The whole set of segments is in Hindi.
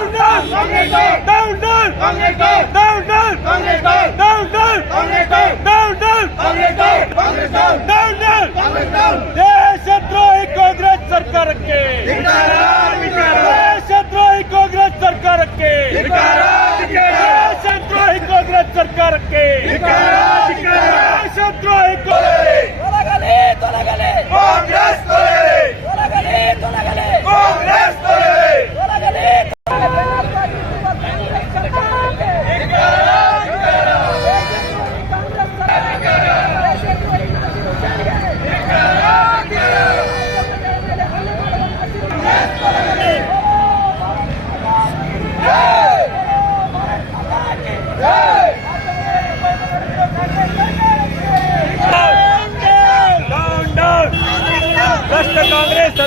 down, down, Congress down, down, down, Congress down, down, down, Congress down, down, down, Congress down, down, down, Congress down, Congress down, down, down, Congress down. देशद्रोही कांग्रेस सरकार के देशद्रोही कांग्रेस सरकार के देशद्रोही कांग्रेस सरकार के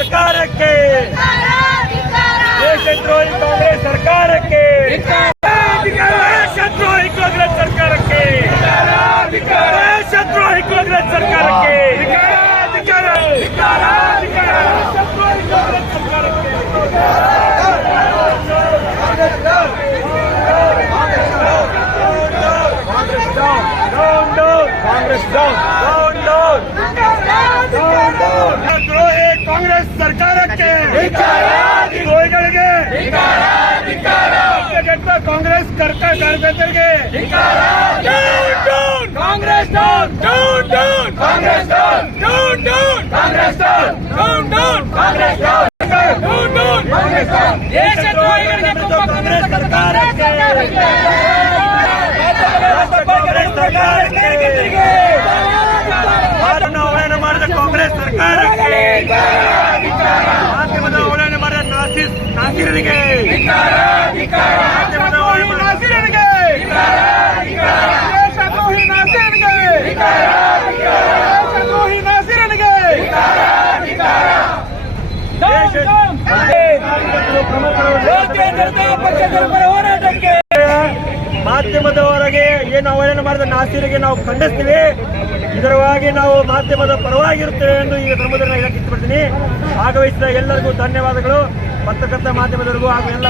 ಸರ್ಕಾರಕ್ಕೆ. ದೇಶದ್ರೋಹಿ ಕಾಂಗ್ರೆಸ್ ಸರ್ಕಾರಕ್ಕೆ. ದೇಶದ್ರೋಹಿ ಕಾಂಗ್ರೆಸ್ ಸರ್ಕಾರಕ್ಕೆ. ದೇಶದ್ರೋಹಿ ಕಾಂಗ್ರೆಸ್ ಸರ್ಕಾರಕ್ಕೆ. कांग्रेस सरकार के। कांग्रेस करता कर देते कांग्रेस कांग्रेस कांग्रेस कांग्रेस कांग्रेस कांग्रेस सरकार कांग्रेस सरकार ಮಾಧ್ಯಮದ ಓಡಾಣೆ ಮಾಡಿದ ನಾಸಿಸ್ ನಾಸಿರನಿಗೆ. ಮಾಧ್ಯಮದ ಓಡಾಣೆ ನಾಸಿರನಿಗೆ. ಪ್ರಮುಖ ಹೋರಾಟ. ಏನು ಅವಹೇಳನ ಮಾಡಿದ ನಾಸಿರಿಗೆ ನಾವು ಖಂಡಿಸ್ತೀವಿ. ಇದರವಾಗಿ ನಾವು ಮಾಧ್ಯಮದ ಪರವಾಗಿರುತ್ತೇವೆ ಎಂದು ಈ ಧರ್ಮದಲ್ಲಿ ಇಷ್ಟಪಡ್ತೀನಿ. ಭಾಗವಹಿಸಿದ ಎಲ್ಲರಿಗೂ ಧನ್ಯವಾದಗಳು. ಪತ್ರಕರ್ತ ಮಾಧ್ಯಮದವರಿಗೂ ಹಾಗೂ ಎಲ್ಲ